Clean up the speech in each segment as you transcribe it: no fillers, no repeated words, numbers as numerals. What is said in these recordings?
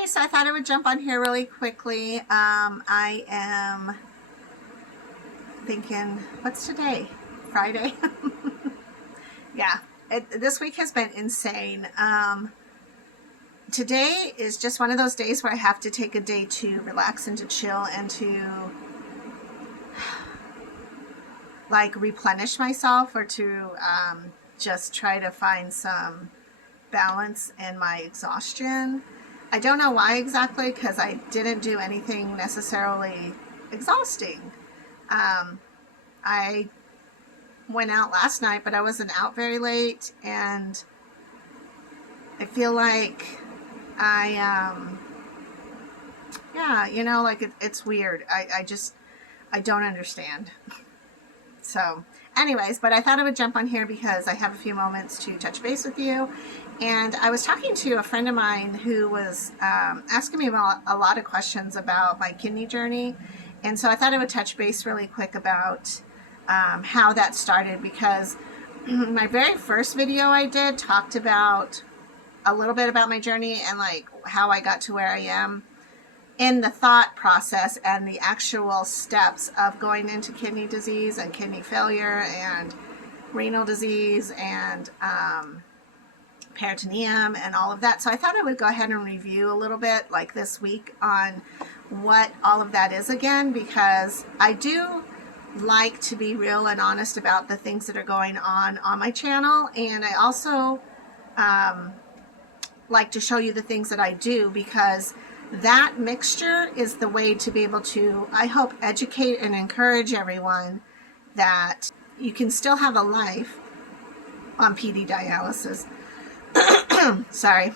Hi, so I thought I would jump on here really quickly. I am thinking, what's today? Friday? Yeah, this week has been insane. Today is just one of those days where I have to take a day to relax and to chill and to like replenish myself, or to just try to find some balance in my exhaustion. I don't know why exactly, because I didn't do anything necessarily exhausting. I went out last night, but I wasn't out very late, and I feel like yeah, like it's weird. I don't understand. So anyways, but I thought I would jump on here because I have a few moments to touch base with you. And I was talking to a friend of mine who was asking me about a lot of questions about my kidney journey. And so I thought I would touch base really quick about how that started, because my very first video I did talked about a little bit about my journey and like how I got to where I am in the thought process and the actual steps of going into kidney disease and kidney failure and renal disease and peritoneum and all of that. So I thought I would go ahead and review a little bit like this week on what all of that is again, because I do like to be real and honest about the things that are going on my channel, and I also like to show you the things that I do, because that mixture is the way to be able to, I hope, educate and encourage everyone that you can still have a life on PD dialysis. Sorry.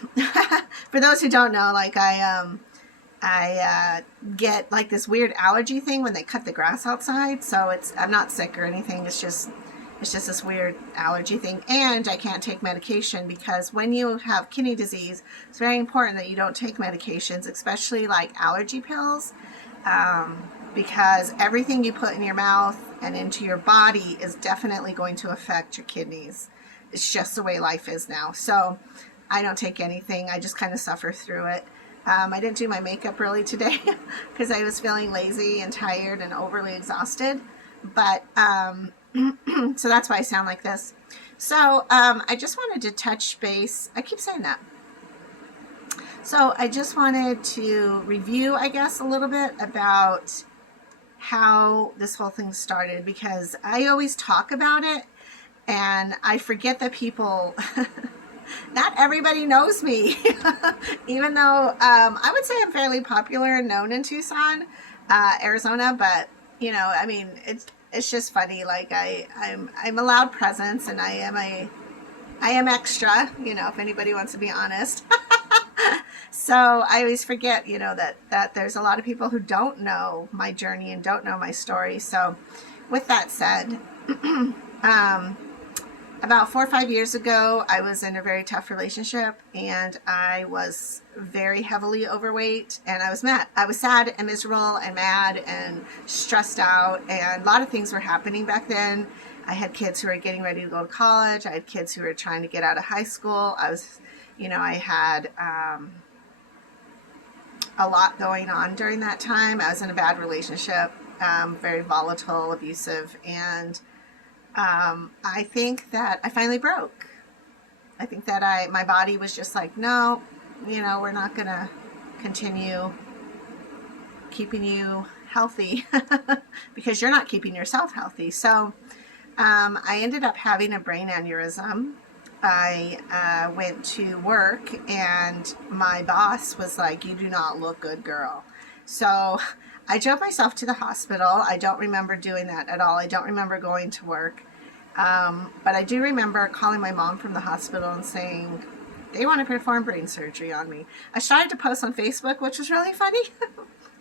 For those who don't know, like I get like this weird allergy thing when they cut the grass outside. So I'm not sick or anything. It's just this weird allergy thing. And I can't take medication, because when you have kidney disease, it's very important that you don't take medications, especially like allergy pills, because everything you put in your mouth and into your body is definitely going to affect your kidneys. It's just the way life is now. So I don't take anything. I just kind of suffer through it. I didn't do my makeup really today because I was feeling lazy and tired and overly exhausted. But so that's why I sound like this. So I just wanted to touch base. I keep saying that. So I just wanted to review, I guess, a little bit about how this whole thing started, because I always talk about it and I forget that people, not everybody knows me, even though I would say I'm fairly popular and known in Tucson, Arizona, but I mean, it's just funny. Like I'm a loud presence, and I am extra, if anybody wants to be honest. So I always forget, that there's a lot of people who don't know my journey and don't know my story. So with that said, about 4 or 5 years ago, I was in a very tough relationship, and I was very heavily overweight, and I was mad. I was sad and miserable and mad and stressed out, and a lot of things were happening back then. I had kids who were getting ready to go to college. I had kids who were trying to get out of high school. I had a lot going on during that time. I was in a bad relationship, very volatile, abusive, and I think that I finally broke. I think that my body was just like, no, we're not going to continue keeping you healthy because you're not keeping yourself healthy. So I ended up having a brain aneurysm. I went to work, and my boss was like, you do not look good, girl. So I drove myself to the hospital. I don't remember doing that at all. I don't remember going to work. But I do remember calling my mom from the hospital and saying, they want to perform brain surgery on me. I started to post on Facebook, which was really funny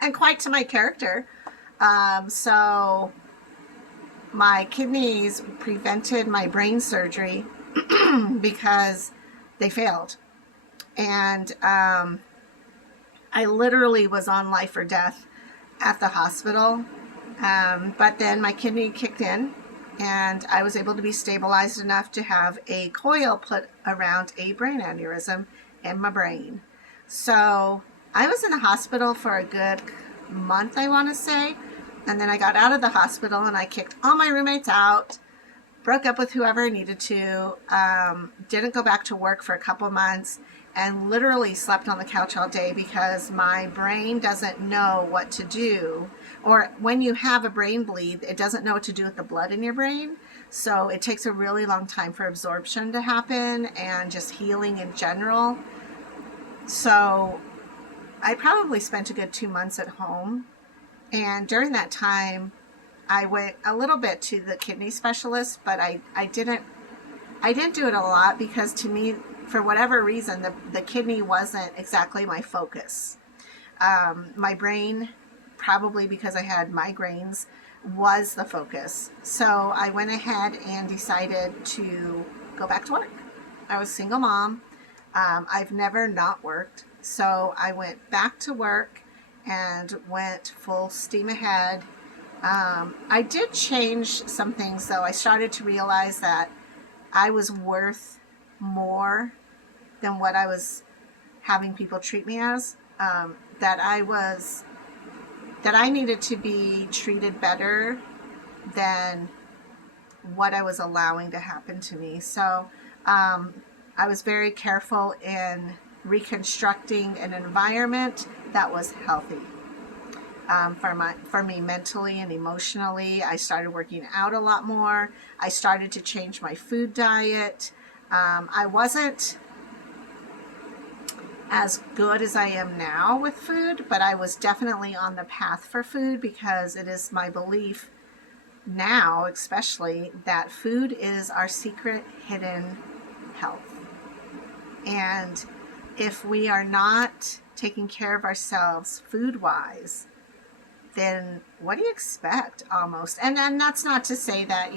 and quite to my character. So my kidneys prevented my brain surgery because they failed. And I literally was on life or death at the hospital. But then my kidney kicked in, and I was able to be stabilized enough to have a coil put around a brain aneurysm in my brain. So I was in the hospital for a good month, I want to say. And then I got out of the hospital and I kicked all my roommates out, broke up with whoever I needed to, didn't go back to work for a couple months, and literally slept on the couch all day because my brain doesn't know what to do. Or when you have a brain bleed, it doesn't know what to do with the blood in your brain. So it takes a really long time for absorption to happen and just healing in general. So I probably spent a good 2 months at home. And during that time, I went a little bit to the kidney specialist, but I didn't do it a lot because to me, for whatever reason, the kidney wasn't exactly my focus. My brain, probably because I had migraines, was the focus. So I went ahead and decided to go back to work. I was a single mom. I've never not worked. So I went back to work and went full steam ahead. I did change some things though. I started to realize that I was worth more than what I was having people treat me as. That I needed to be treated better than what I was allowing to happen to me. So I was very careful in reconstructing an environment that was healthy for me mentally and emotionally. I started working out a lot more. I started to change my food diet. I wasn't as good as I am now with food, but I was definitely on the path for food because it is my belief now, especially, that food is our secret hidden health. And if we are not taking care of ourselves food-wise, then what do you expect almost? And that's not to say that,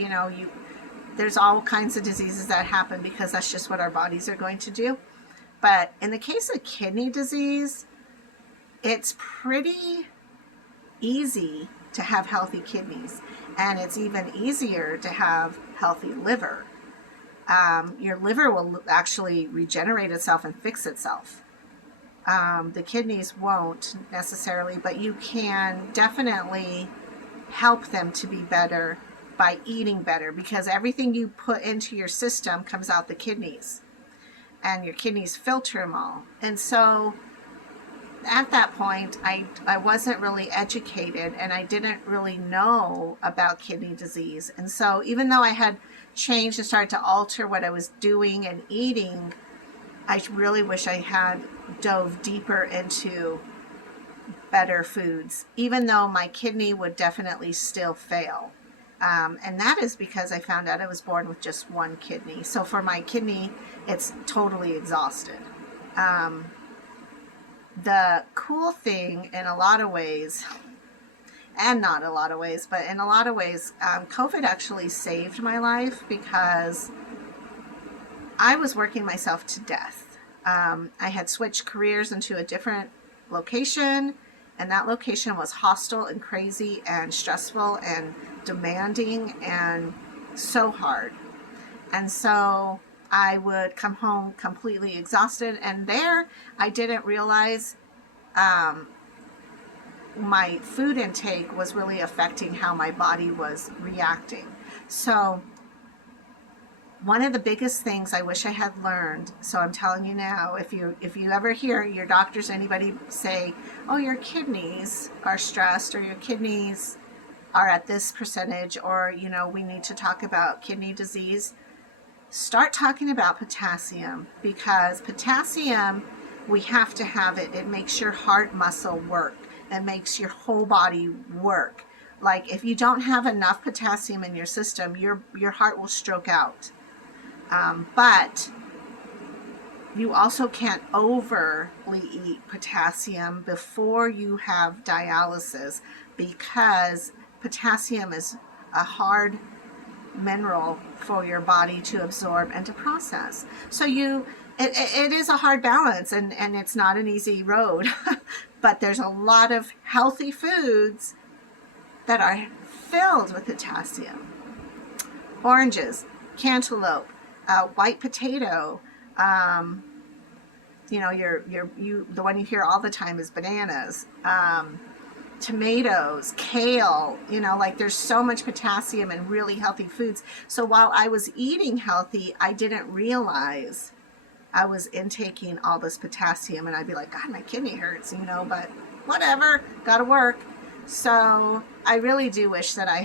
there's all kinds of diseases that happen because that's just what our bodies are going to do. But in the case of kidney disease, it's pretty easy to have healthy kidneys. And it's even easier to have healthy liver. Your liver will actually regenerate itself and fix itself. The kidneys won't necessarily, but you can definitely help them to be better by eating better, because everything you put into your system comes out the kidneys, and your kidneys filter them all. And so at that point, I wasn't really educated, and I didn't really know about kidney disease. And so even though I had changed and started to alter what I was doing and eating, I really wish I had dove deeper into better foods, even though my kidney would definitely still fail. And that is because I found out I was born with just one kidney. So for my kidney, it's totally exhausted. The cool thing in a lot of ways, and not a lot of ways, but in a lot of ways, COVID actually saved my life because I was working myself to death. I had switched careers into a different location, and that location was hostile and crazy and stressful and demanding and so hard. And so I would come home completely exhausted, and there I didn't realize my food intake was really affecting how my body was reacting. So one of the biggest things I wish I had learned, so I'm telling you now, if you ever hear your doctors or anybody say, oh, your kidneys are stressed, or your kidneys are at this percentage, or we need to talk about kidney disease, start talking about potassium, because potassium, we have to have it. It makes your heart muscle work. It makes your whole body work. Like if you don't have enough potassium in your system, your heart will stroke out. But you also can't overly eat potassium before you have dialysis, because potassium is a hard mineral for your body to absorb and to process. So it is a hard balance, and it's not an easy road. But there's a lot of healthy foods that are filled with potassium. Oranges, cantaloupe, white potato, the one you hear all the time is bananas, tomatoes, kale, like there's so much potassium in really healthy foods. So while I was eating healthy, I didn't realize I was intaking all this potassium, and I'd be like, God, my kidney hurts, but whatever, gotta work. So I really do wish that I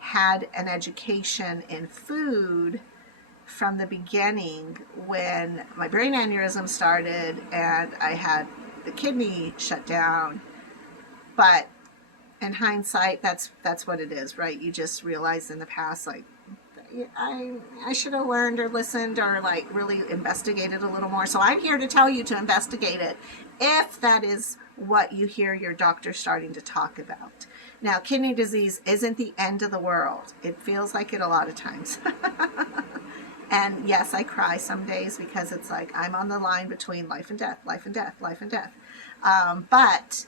had an education in food from the beginning when my brain aneurysm started and I had the kidney shut down. But in hindsight, that's what it is, right? You just realize in the past, like, I should have learned or listened or like really investigated a little more. So I'm here to tell you to investigate it if that is what you hear your doctor starting to talk about. Now, kidney disease isn't the end of the world. It feels like it a lot of times. And yes, I cry some days because it's like I'm on the line between life and death, life and death, life and death. But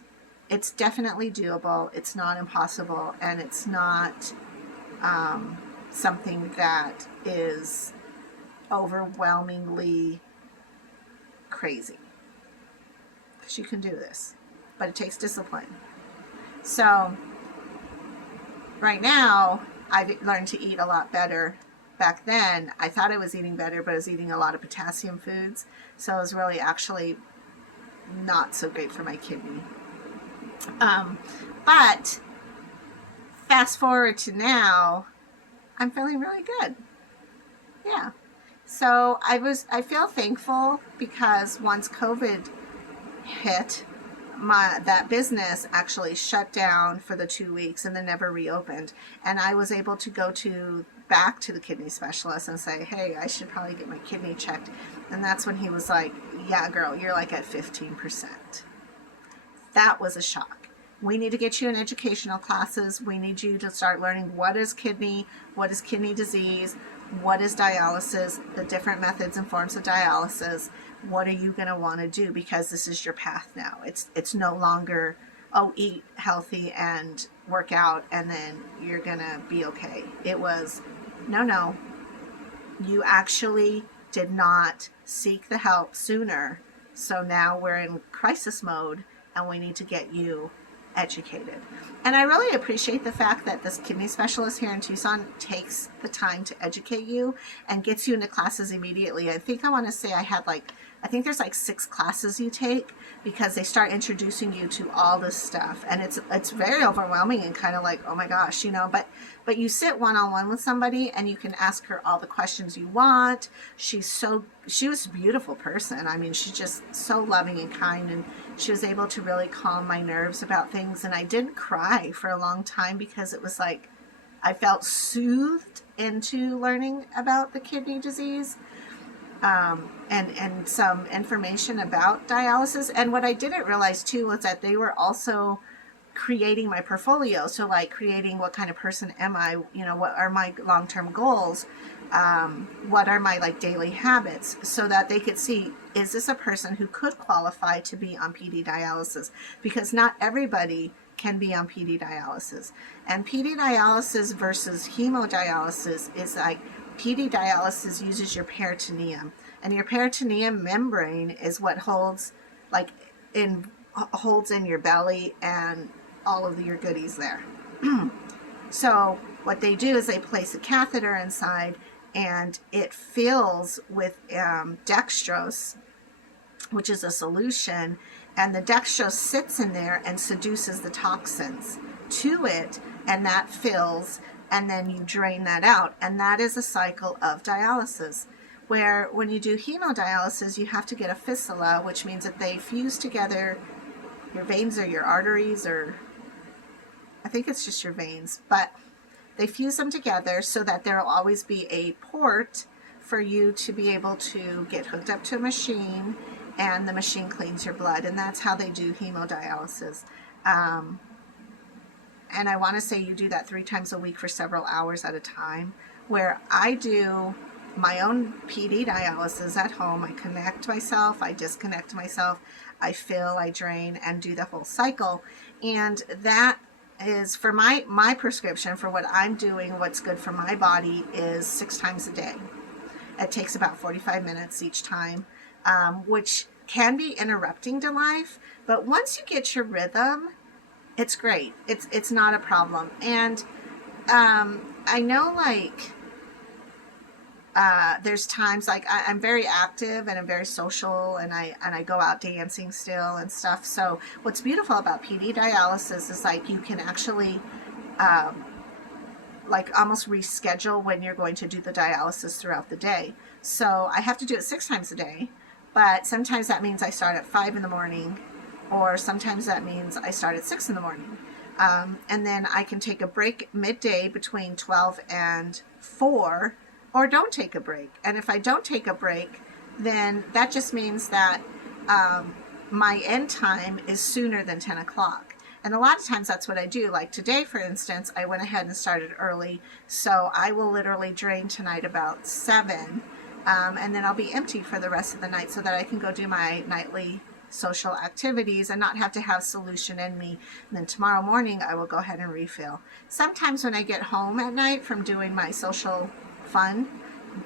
it's definitely doable. It's not impossible, and it's not something that is overwhelmingly crazy. Because you can do this, but it takes discipline. So right now, I've learned to eat a lot better. Back then, I thought I was eating better, but I was eating a lot of potassium foods. So it was really actually not so great for my kidney. But fast forward to now, I'm feeling really good. Yeah. So I feel thankful because once COVID hit, that business actually shut down for the 2 weeks and then never reopened. And I was able to go back to the kidney specialist and say, hey, I should probably get my kidney checked. And that's when he was like, yeah, girl, you're like at 15%. That was a shock. We need to get you in educational classes. We need you to start learning what is kidney disease, what is dialysis, the different methods and forms of dialysis. What are you going to want to do? Because this is your path now. It's no longer, eat healthy and work out and then you're going to be okay. It was, no. You actually did not seek the help sooner. So now we're in crisis mode and we need to get you educated. And I really appreciate the fact that this kidney specialist here in Tucson takes the time to educate you and gets you into classes immediately. I think I think there's like 6 classes you take because they start introducing you to all this stuff, and it's very overwhelming and kind of like, oh my gosh, but you sit one-on-one with somebody and you can ask her all the questions you want. She was a beautiful person. I mean, she's just so loving and kind, and she was able to really calm my nerves about things. And I didn't cry for a long time because it was like I felt soothed into learning about the kidney disease. And some information about dialysis. And what I didn't realize too was that they were also creating my portfolio. So like creating what kind of person am I, what are my long-term goals? What are my like daily habits, so that they could see, is this a person who could qualify to be on PD dialysis? Because not everybody can be on PD dialysis. And PD dialysis versus hemodialysis is like, PD dialysis uses your peritoneum, and your peritoneum membrane is what holds in your belly and all of your goodies there. So what they do is they place a catheter inside, and it fills with dextrose, which is a solution, and the dextrose sits in there and seduces the toxins to it, and that fills, and then you drain that out. And that is a cycle of dialysis, where when you do hemodialysis, you have to get a fistula, which means that they fuse together your veins or your arteries, or I think it's just your veins, but they fuse them together so that there will always be a port for you to be able to get hooked up to a machine, and the machine cleans your blood. And that's how they do hemodialysis. And I want to say you do that 3 times a week for several hours at a time, where I do my own PD dialysis at home. I connect myself, I disconnect myself, I fill, I drain, and do the whole cycle. And that is for my prescription for what I'm doing. What's good for my body is 6 times a day. It takes about 45 minutes each time, which can be interrupting to life, but once you get your rhythm, it's great. It's not a problem. And I know, like, there's times like I'm very active and I'm very social, and I go out dancing still and stuff. So what's beautiful about PD dialysis is like you can actually like almost reschedule when you're going to do the dialysis throughout the day. So I have to do it 6 times a day, but sometimes that means I start at 5 in the morning, or sometimes that means I start at 6 in the morning. And then I can take a break midday between 12 and 4, or don't take a break. And if I don't take a break, then that just means that my end time is sooner than 10 o'clock. And a lot of times that's what I do. Like today, for instance, I went ahead and started early. So I will literally drain tonight about 7. And then I'll be empty for the rest of the night so that I can go do my nightly social activities and not have to have solution in me. And then tomorrow morning, I will go ahead and refill. Sometimes when I get home at night from doing my social fun,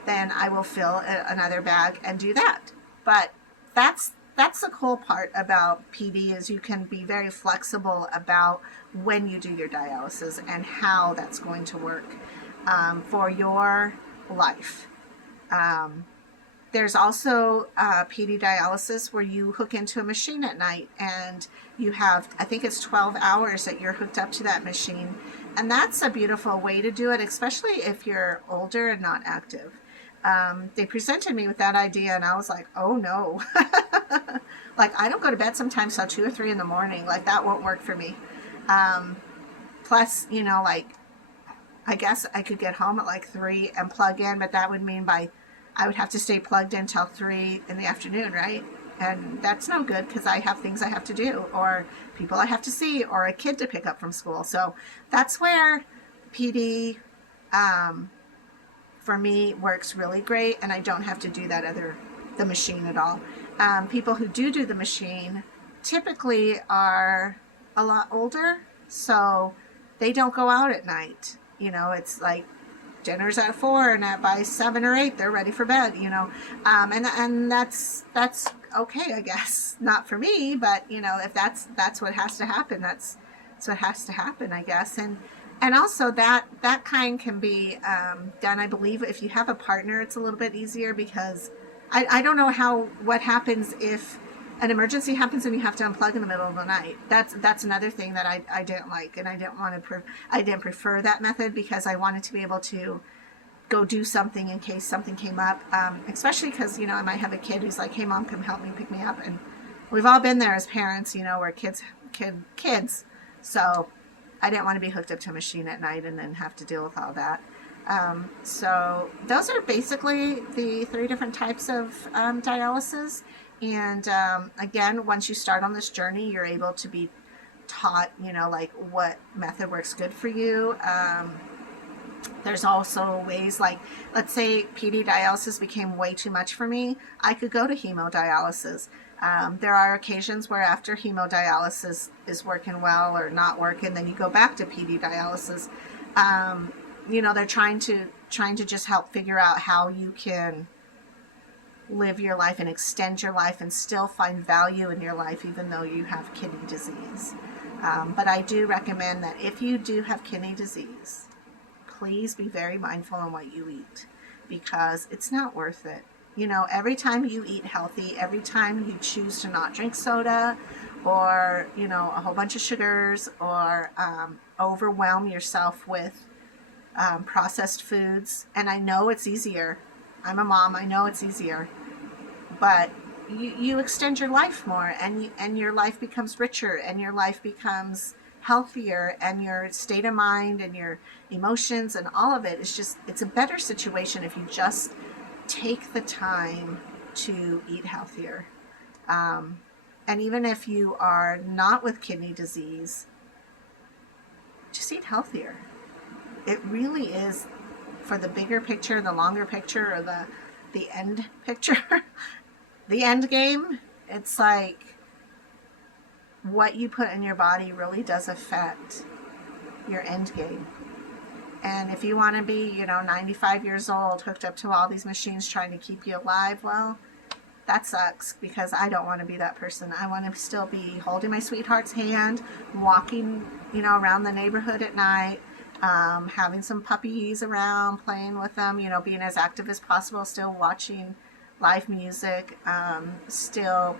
then I will fill another bag and do that. But that's the cool part about PD, is you can be very flexible about when you do your dialysis and how that's going to work for your life. There's also PD dialysis where you hook into a machine at night, and you have, I think it's 12 hours that you're hooked up to that machine. And that's a beautiful way to do it, especially if you're older and not active. They presented me with that idea, and I was like, oh no. Like, I don't go to bed sometimes till 2 or 3 in the morning. Like, that won't work for me. Plus, you know, like, I guess I could get home at like 3 and plug in, but that would mean I would have to stay plugged in till 3 in the afternoon, right? And that's no good, because I have things I have to do, or people I have to see, or a kid to pick up from school. So that's where PD, for me, works really great, and I don't have to do the machine at all. People who do the machine typically are a lot older, so they don't go out at night. You know, it's like dinner's at 4, and by 7 or 8 they're ready for bed, you know. And that's okay, I guess. Not for me, but you know, if that's what has to happen, that's what has to happen, I guess. And also that kind can be done, I believe, if you have a partner. It's a little bit easier, because I don't know what happens if an emergency happens and you have to unplug in the middle of the night. That's another thing that I didn't like, and I didn't prefer that method, because I wanted to be able to go do something in case something came up, especially because, you know, I might have a kid who's like, hey mom, come help me pick me up. And we've all been there as parents, you know, where kids. So I didn't want to be hooked up to a machine at night and then have to deal with all that. So those are basically the 3 different types of dialysis. And again, once you start on this journey, you're able to be taught, you know, like what method works good for you. There's also ways, like, let's say PD dialysis became way too much for me, I could go to hemodialysis. There are occasions where after hemodialysis is working well or not working, then you go back to PD dialysis. You know, they're trying to just help figure out how you can live your life and extend your life and still find value in your life even though you have kidney disease. But I do recommend that if you do have kidney disease, please be very mindful on what you eat, because it's not worth it. You know, every time you eat healthy, every time you choose to not drink soda or, you know, a whole bunch of sugars, or overwhelm yourself with processed foods. And I know it's easier. I'm a mom. I know it's easier. But you extend your life more, and your life becomes richer, and your life becomes healthier, and your state of mind and your emotions and all of it is just, it's a better situation if you just take the time to eat healthier. And even if you are not with kidney disease, just eat healthier. It really is, for the bigger picture, the longer picture, or the end picture, the end game. It's like what you put in your body really does affect your end game. And if you want to be, you know, 95 years old, hooked up to all these machines trying to keep you alive, well, that sucks because I don't want to be that person. I want to still be holding my sweetheart's hand, walking, around the neighborhood at night, having some puppies around, playing with them, being as active as possible, still watching live music, still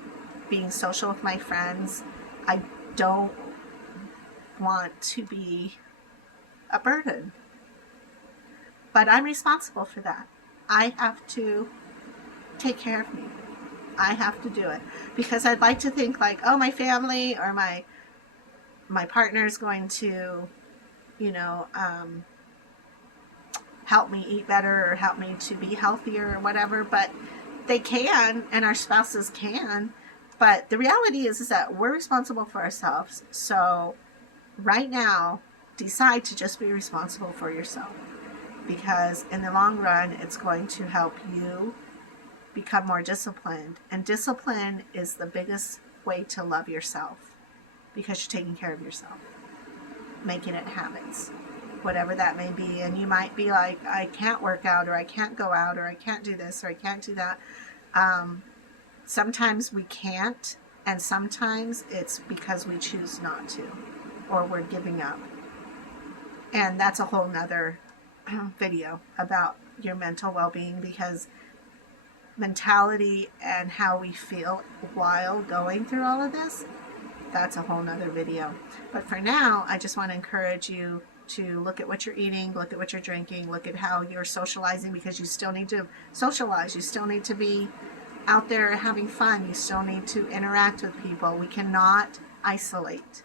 being social with my friends. I don't want to be a burden. But I'm responsible for that. I have to take care of me. I have to do it. Because I'd like to think like, oh, my family or my partner's going to, help me eat better or help me to be healthier or whatever. But they can, and our spouses can. But the reality is that we're responsible for ourselves. So right now, decide to just be responsible for yourself. Because in the long run, it's going to help you become more disciplined. And discipline is the biggest way to love yourself because you're taking care of yourself, making it habits, whatever that may be. And you might be like, I can't work out, or I can't go out, or I can't do this, or I can't do that. Sometimes we can't, and sometimes it's because we choose not to, or we're giving up. And that's a whole nother video about your mental well-being, because mentality and how we feel while going through all of this, that's a whole nother video. But for now, I just want to encourage you to look at what you're eating, look at what you're drinking, look at how you're socializing, because you still need to socialize. You still need to be out there having fun. You still need to interact with people. We cannot isolate.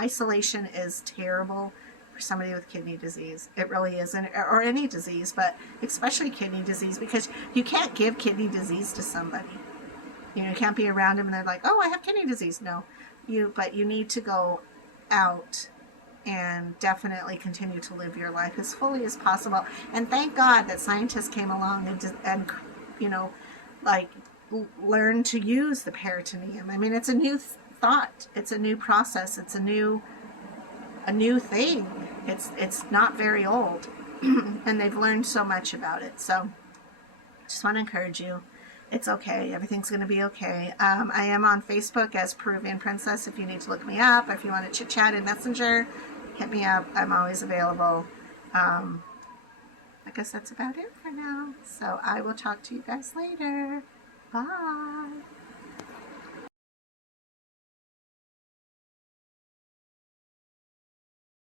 Isolation is terrible for somebody with kidney disease. It really isn't, or any disease, but especially kidney disease, because you can't give kidney disease to somebody. You can't be around them and they're like, oh, I have kidney disease. No, but you need to go out and definitely continue to live your life as fully as possible. And thank God that scientists came along and learn to use the peritoneum. I mean, it's a new thought. It's a new process. It's a new thing. It's not very old, and they've learned so much about it. So just want to encourage you. It's okay. Everything's going to be okay. I am on Facebook as Peruvian Princess. If you need to look me up, if you want to chit chat in Messenger, hit me up. I'm always available. I guess that's about it for now. So I will talk to you guys later. Bye.